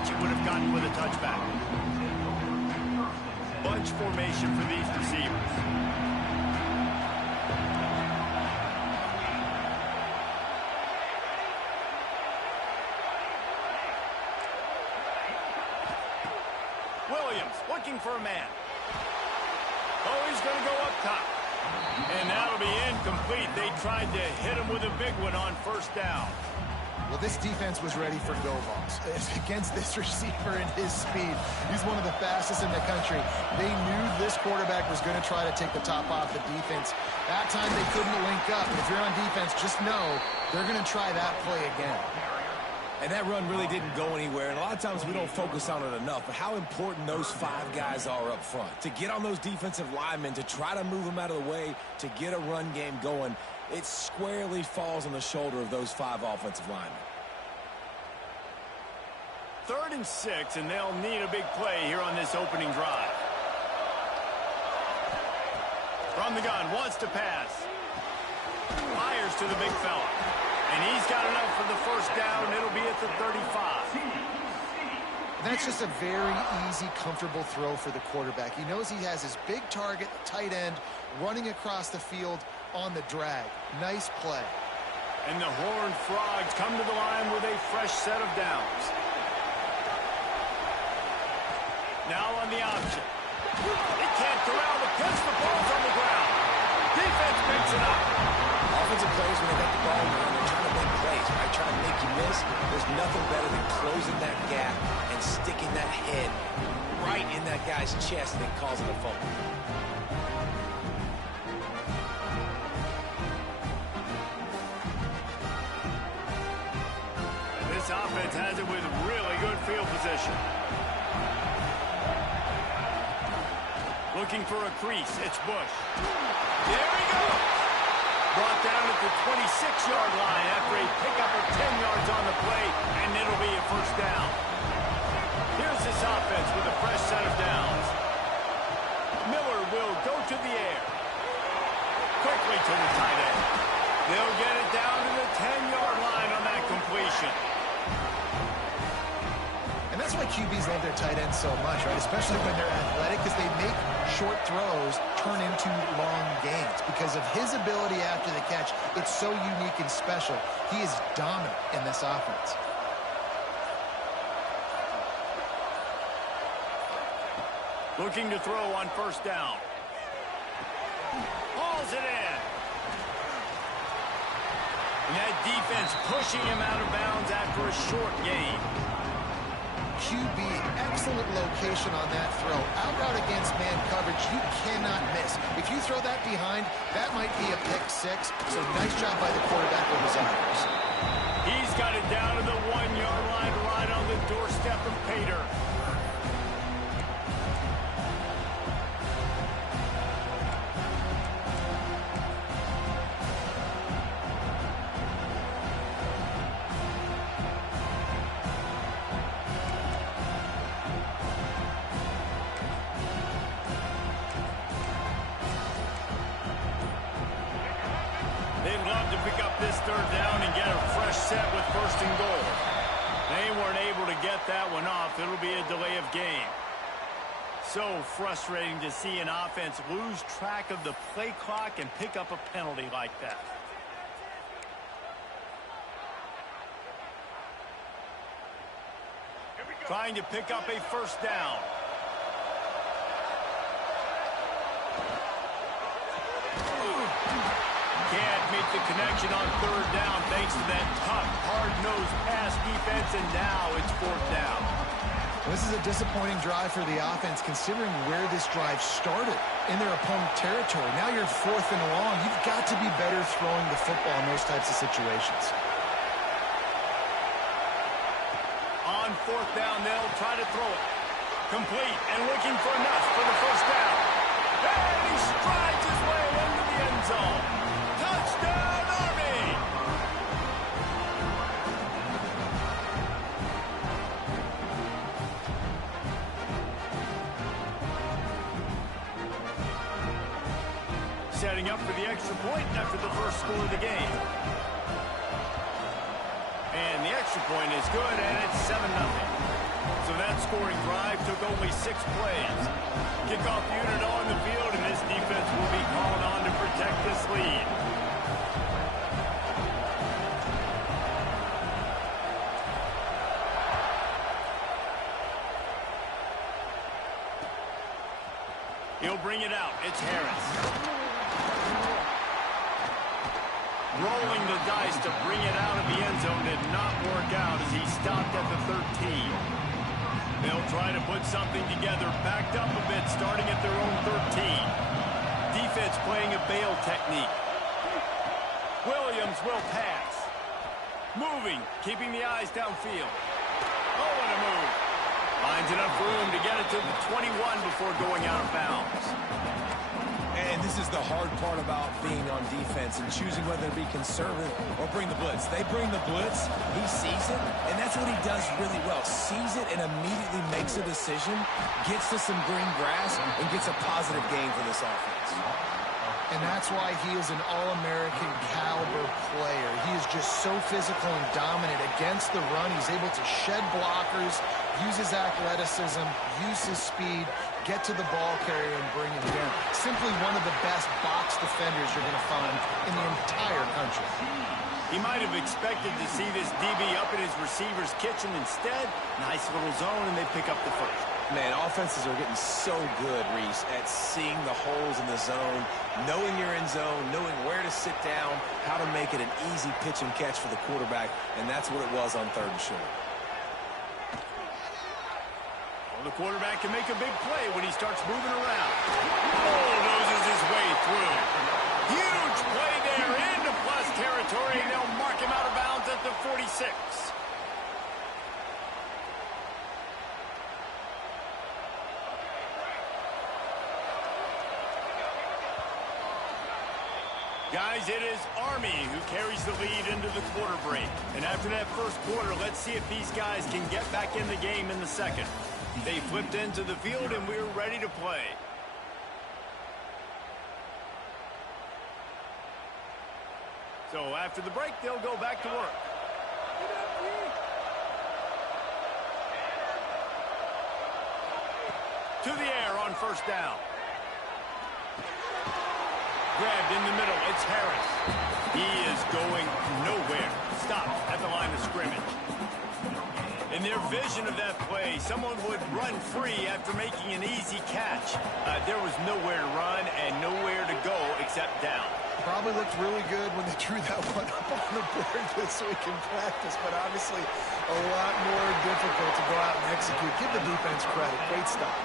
which he would have gotten with a touchback. Bunch formation for these receivers. Williams looking for a man. Oh, he's going to go up top. And that'll be incomplete. They tried to hit him with a big one on first down. Well, this defense was ready for go balls. Against this receiver and his speed, he's one of the fastest in the country. They knew this quarterback was going to try to take the top off the defense. That time they couldn't link up. If you're on defense, just know they're going to try that play again. And that run really didn't go anywhere, and a lot of times we don't focus on it enough, but how important those 5 guys are up front. To get on those defensive linemen, to try to move them out of the way, to get a run game going, it squarely falls on the shoulder of those 5 offensive linemen. 3rd and 6, and they'll need a big play here on this opening drive. From the gun, wants to pass. Fires to the big fella. And he's got enough for the first down. It'll be at the 35. That's just a very easy, comfortable throw for the quarterback. He knows he has his big target, tight end, running across the field on the drag. Nice play. And the Horned Frogs come to the line with a fresh set of downs. Now on the option. They can't corral the pitch. The ball's on the ground. Defense picks it up. Offensive players, when they got the ball, they're trying to make plays, right? Trying to make you miss. There's nothing better than closing that gap and sticking that head right in that guy's chest and then causing a fumble. And this offense has it with really good field position. Looking for a crease. It's Bush. There he goes. Brought down at the 26-yard line after a pickup of 10 yards on the play, and it'll be a first down. Here's this offense with a fresh set of downs. Miller will go to the air. Quickly to the tight end. They'll get it down to the 10-yard line on that completion. And that's why QBs love their tight ends so much, right? Especially when they're athletic, because they make short throws turn into long gains. Because of his ability after the catch, it's so unique and special. He is dominant in this offense. Looking to throw on first down. Hauls it in. And that defense pushing him out of bounds after a short gain. QB, excellent location on that throw. Out route against man coverage, you cannot miss. If you throw that behind, that might be a pick 6. So nice job by the quarterback with his eyes. He's got it down to the 1-yard line, right on the doorstep of Pater. They'd love to pick up this 3rd down and get a fresh set with 1st and goal. They weren't able to get that one off. It'll be a delay of game. So frustrating to see an offense lose track of the play clock and pick up a penalty like that. Trying to pick up a first down. Can't meet the connection on 3rd down thanks to that tough, hard-nosed pass defense, and now it's 4th down. This is a disappointing drive for the offense considering where this drive started in their opponent territory. Now you're 4th and long. You've got to be better throwing the football in those types of situations. On 4th down, they'll try to throw it. Complete and looking for enough for the first down. And he strides his way into the end zone. Touchdown, Army! Setting up for the extra point after the first score of the game. And the extra point is good, and it's 7-0. high-scoring drive took only 6 plays. Kickoff unit on the field, and this defense will be called on to protect this lead. He'll bring it out. It's Harris. Rolling the dice to bring it out of the end zone did not work out as he stopped at the 13. They'll try to put something together, backed up a bit, starting at their own 13. Defense playing a bail technique. Williams will pass. Moving, keeping the eyes downfield. Oh, what a move. Finds enough room to get it to the 21 before going out of bounds. And this is the hard part about being on defense and choosing whether to be conservative or bring the blitz. They bring the blitz, he sees it, and that's what he does really well. Sees it and immediately makes a decision, gets to some green grass, and gets a positive gain for this offense. And that's why he is an All-American caliber player. He is just so physical and dominant against the run. He's able to shed blockers, use his athleticism, use his speed, get to the ball carrier and bring him down. Simply one of the best box defenders you're going to find in the entire country. He might have expected to see this DB up in his receiver's kitchen. Instead, nice little zone, and they pick up the first. Man, offenses are getting so good, Reese, at seeing the holes in the zone, knowing you're in zone, knowing where to sit down, how to make it an easy pitch and catch for the quarterback, and that's what it was on 3rd and short. Well, the quarterback can make a big play when he starts moving around. Bulldozes his way through. Huge play there into plus territory, and they'll mark him out of bounds at the 46. Guys, it is Army who carries the lead into the quarter break. And after that first quarter, let's see if these guys can get back in the game in the second. They flipped into the field, and we're ready to play. So after the break, they'll go back to work. To the air on first down. Grabbed in the middle, it's Harris. He is going nowhere. Stopped at the line of scrimmage. In their vision of that play, someone would run free after making an easy catch. There was nowhere to run and nowhere to go except down. Probably looked really good when they drew that one up on the board this week in practice, but obviously a lot more difficult to go out and execute. Give the defense credit. Great stop.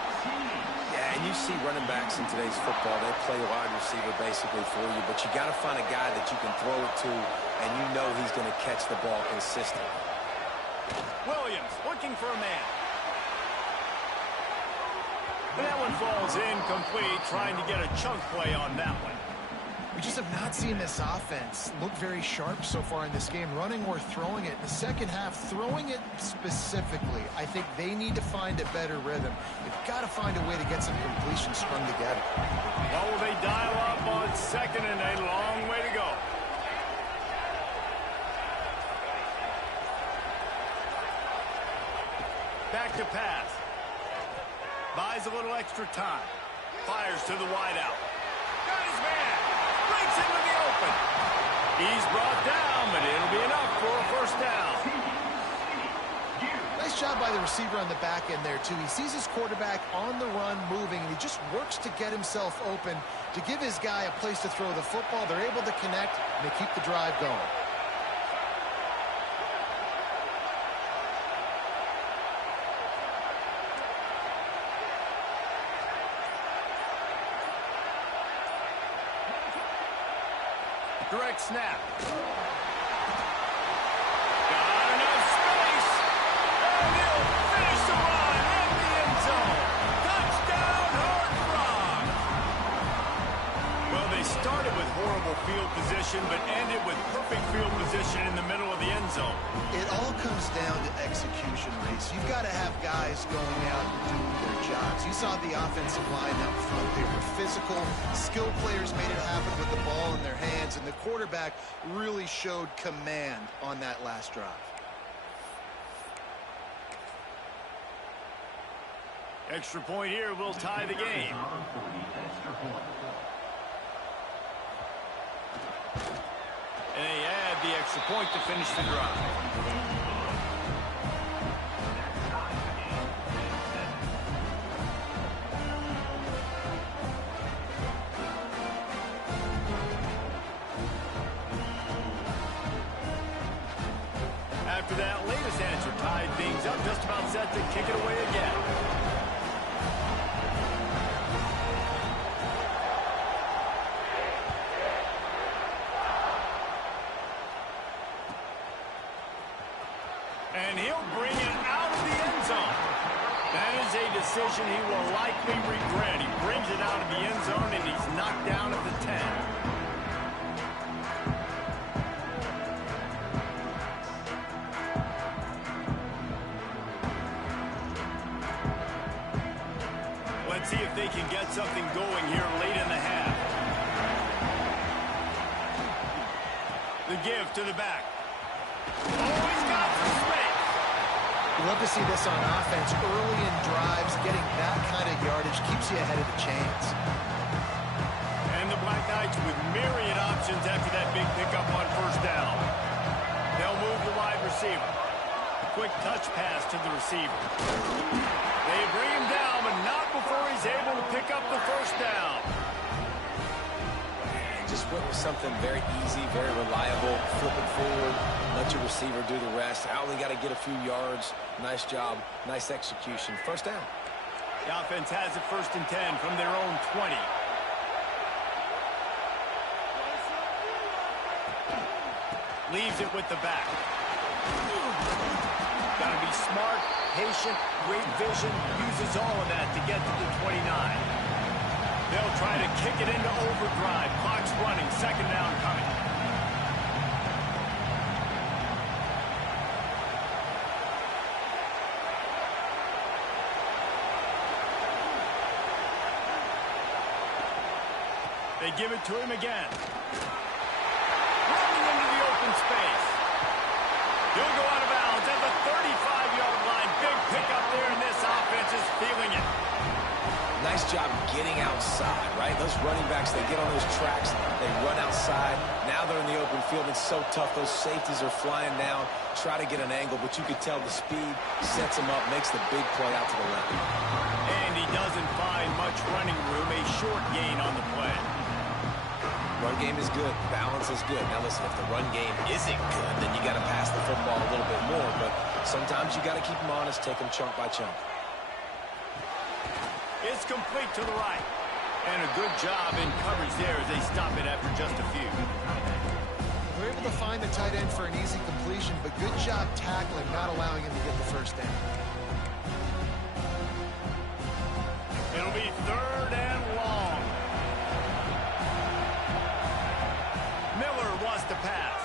And you see running backs in today's football, they play wide receiver basically for you, but you got to find a guy that you can throw it to, and you know he's going to catch the ball consistently. Williams looking for a man. And that one falls incomplete, trying to get a chunk play on that one. We just have not seen this offense look very sharp so far in this game, running or throwing it. In the second half, throwing it specifically, I think they need to find a better rhythm. They've got to find a way to get some completions strung together. Well, will they dial up on second and a long way to go? Back to pass. Buys a little extra time. Fires to the wideout. Got his man. Breaks into the open. He's brought down, but it'll be enough for a first down. Nice job by the receiver on the back end there, too. He sees his quarterback on the run moving, and he just works to get himself open to give his guy a place to throw the football. They're able to connect, and they keep the drive going. Direct snap. Got enough space. And he'll finish the run in the end zone. Touchdown, Hard Rock. Well, they started with horrible field position, but ended with perfect field position in the middle of the end zone. It all comes down to execution, Reese. You've got to have guys going out and doing their jobs. You saw the offensive line up front. They were physical. Skilled players made it happen with the ball in their hands, and the quarterback really showed command on that last drive. Extra point here will tie the game. And they add the extra point to finish the drive. After that latest answer tied things up, just about set to kick it away again. And he'll bring it out of the end zone. That is a decision he will likely regret. He brings it out of the end zone, and he's knocked down at the 10. Let's see if they can get something going here late in the half. The give to the back. Oh, he's got some space. You love to see this on offense. Early in drives, getting that kind of yardage keeps you ahead of the chains. And the Black Knights with myriad options after that big pickup on first down. They'll move the wide receiver. Quick touch pass to the receiver. They bring him down, but not before he's able to pick up the first down. Just went with something very easy, very reliable. Flip it forward, let your receiver do the rest. I only got to get a few yards. Nice job, nice execution. First down. The offense has it 1st and 10 from their own 20. Leaves it with the back. Got to be smart, patient, great vision. Uses all of that to get to the 29. They'll try to kick it into overdrive. Clock's running. 2nd down coming. They give it to him again. Running into the open space. He'll go out of bounds at the 35-yard line. Big pickup there, and this offense is feeling it. Nice job getting outside, right? Those running backs, they get on those tracks, they run outside. Now they're in the open field. It's so tough. Those safeties are flying down. Try to get an angle, but you could tell the speed sets him up, makes the big play out to the left. And he doesn't find much running room. A short gain on the play. Run game is good. Balance is good. Now listen, if the run game isn't good, then you got to pass the football a little bit more. But sometimes you got to keep them honest, take them chunk by chunk. It's complete to the right. And a good job in coverage there as they stop it after just a few. They're able to find the tight end for an easy completion, but good job tackling, not allowing him to get the first down. It'll be 3rd and long. Miller wants to pass.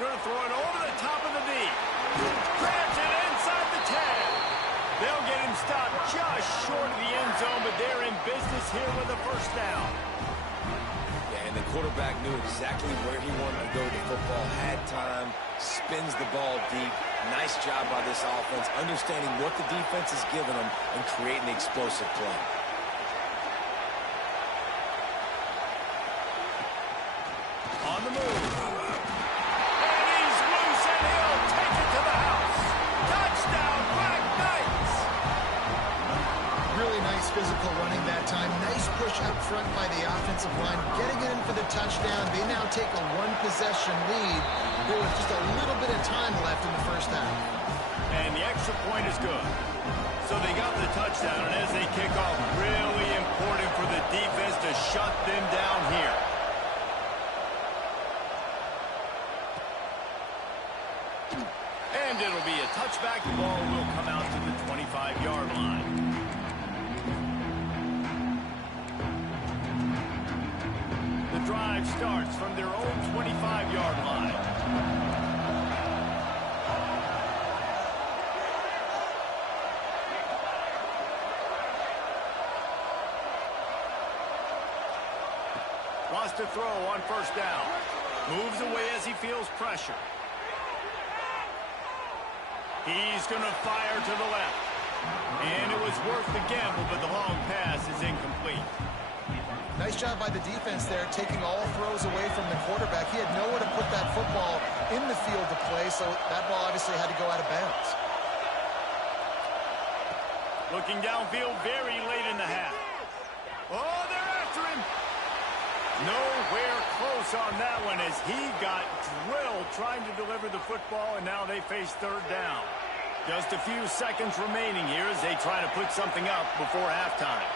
Going to throw it over the top of the knee. Grabs it inside the 10. They'll get him stopped just short of the end zone, but they're in business here with a first down. Yeah, and the quarterback knew exactly where he wanted to go with the football, had time, spins the ball deep. Nice job by this offense, understanding what the defense is giving them and creating the explosive play. On the move. And he's loose, and he'll take it to the house. Touchdown, Black Knights! Really nice physical running that time. Nice push up front by the offensive line. Getting it in for the touchdown. They now take a 1-possession lead. There was just a little bit of time left in the first half. And the extra point is good. So they got the touchdown, and as they kick off, really important for the defense to shut them down here. And it'll be a touchback. The ball will come out to the 25-yard line. The drive starts from their own 25-yard line. Wants to throw on first down. Moves away as he feels pressure. He's going to fire to the left. And it was worth the gamble, but the long pass is incomplete. Nice job by the defense there, taking all throws away from the quarterback. He had nowhere to put that football in the field to play, so that ball obviously had to go out of bounds. Looking downfield very late in the half. Oh, they're after him. Nowhere close on that one as he got drilled trying to deliver the football, and now they face third down. Just a few seconds remaining here as they try to put something up before halftime.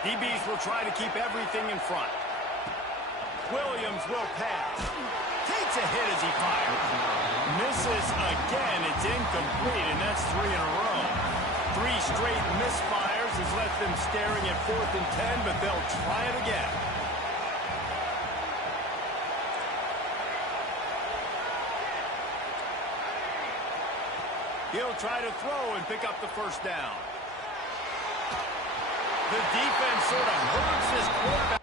DBs will try to keep everything in front. Williams will pass. Takes a hit as he fires. Misses again. It's incomplete, and that's 3 in a row. 3 straight misfires has left them staring at 4th and 10, but they'll try it again. He'll try to throw and pick up the first down. The defense sort of hurts this quarterback.